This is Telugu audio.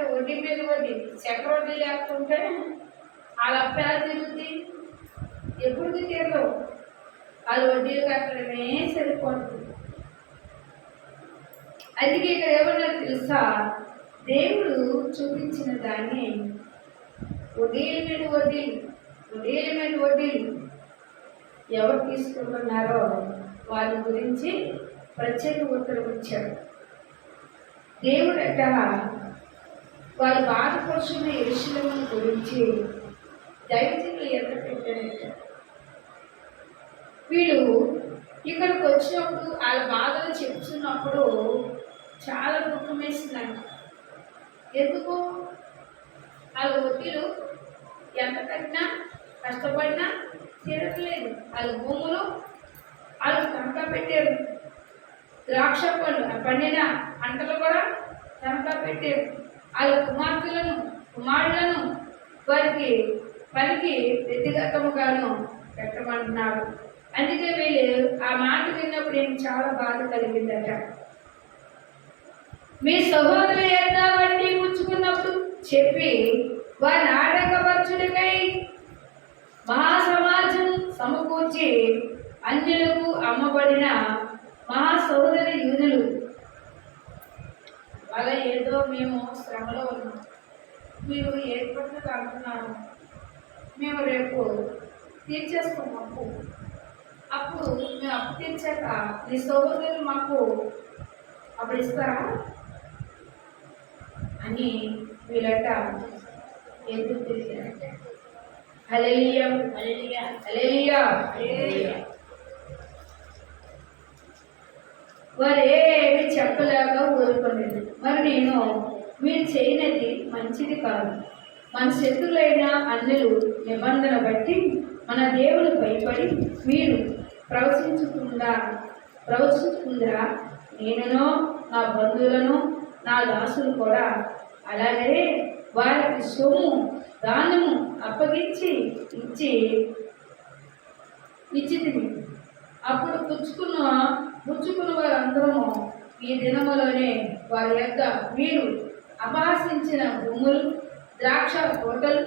లేకపోతే వడ్డీ మీద వడ్డీ చక్రవడ్డీ లేకుంటే వాళ్ళ అప్పాలు తిరుగుద్ది, ఎప్పుడు తీరవు. వాళ్ళు వడ్డీలు కట్టడమే సరిపోతుంది. అందుకే ఇక్కడ ఏమన్నా తెలుసా, దేవుడు చూపించిన దాన్ని వడ్డీల మీద వడ్డీలు, వడ్డీల మీద వడ్డీలు ఎవరు తీసుకుంటున్నారో వారి గురించి ప్రత్యేక ఉత్తరం ఇచ్చాడు. దేవుడట వారి బాధపరుచున్న యెరూషలేమును గురించి దైవజనులు ఎదుట పెట్టాడట. వీళ్ళు ఇక్కడికి వచ్చినప్పుడు వాళ్ళ బాధలు చెప్తున్నప్పుడు చాలా దుఃఖం వేసిందంట. ఎందుకు? వాళ్ళ వడ్డీలు ఎంత కట్టినా కష్టపడినా తీరట్లేదు. వాళ్ళ భూములు వాళ్ళు తనఖా పెట్టారు, ద్రాక్ష పళ్ళు పండిన పంటలు కూడా తనఖా పెట్టారు. వాళ్ళ కుమార్తెలను కుమారులను వారికి పనికి వ్యక్తిగతముగాను పెట్టమంటున్నారు. అందుకే వీళ్ళు ఆ మాట విన్నప్పుడు ఏం చాలా బాధ కలిగిందట. మీ సహోదరు ఎంత వడ్డీ పుచ్చుకున్నప్పుడు చెప్పి వారిని ఆటంకపరచుడికై మహాసమాజం సమకూర్చి అన్యులకు అమ్మబడిన మహాసహోదరి యూదులు వాళ్ళ ఏదో మేము శ్రమలో ఉన్నాం, మీరు ఏర్పడినది అంటున్నాను, మేము రేపు తీర్చేస్తాం అప్పుడు మేము అప్పు తీర్చాక నీ సహోదరులు మాకు అప్పుడు ఇస్తారా అని వీళ్ళట ఎందుకు తిరిగారంటే హల్లెలూయా హల్లెలూయా హల్లెలూయా హల్లెలూయా. వారు ఏమి చెప్పలేక ఊరుకోలేదు. మరి నేను మీరు చేయనది మంచిది కాదు. మన శత్రులైన అన్యులు నిబంధన బట్టి మన దేవుని భయపడి మీరు ప్రవచించుకుందరా నేనునో నా బంధువులను నా దాసులు కూడా అలాగే వారికి సొమ్ము దానము అప్పగించి ఇచ్చితిమి. అప్పుడు పుచ్చుకున్న వారందరము ఈ దినములోనే వారి యొక్క మీరు అపహసించిన భూములు ద్రాక్ష తోటలు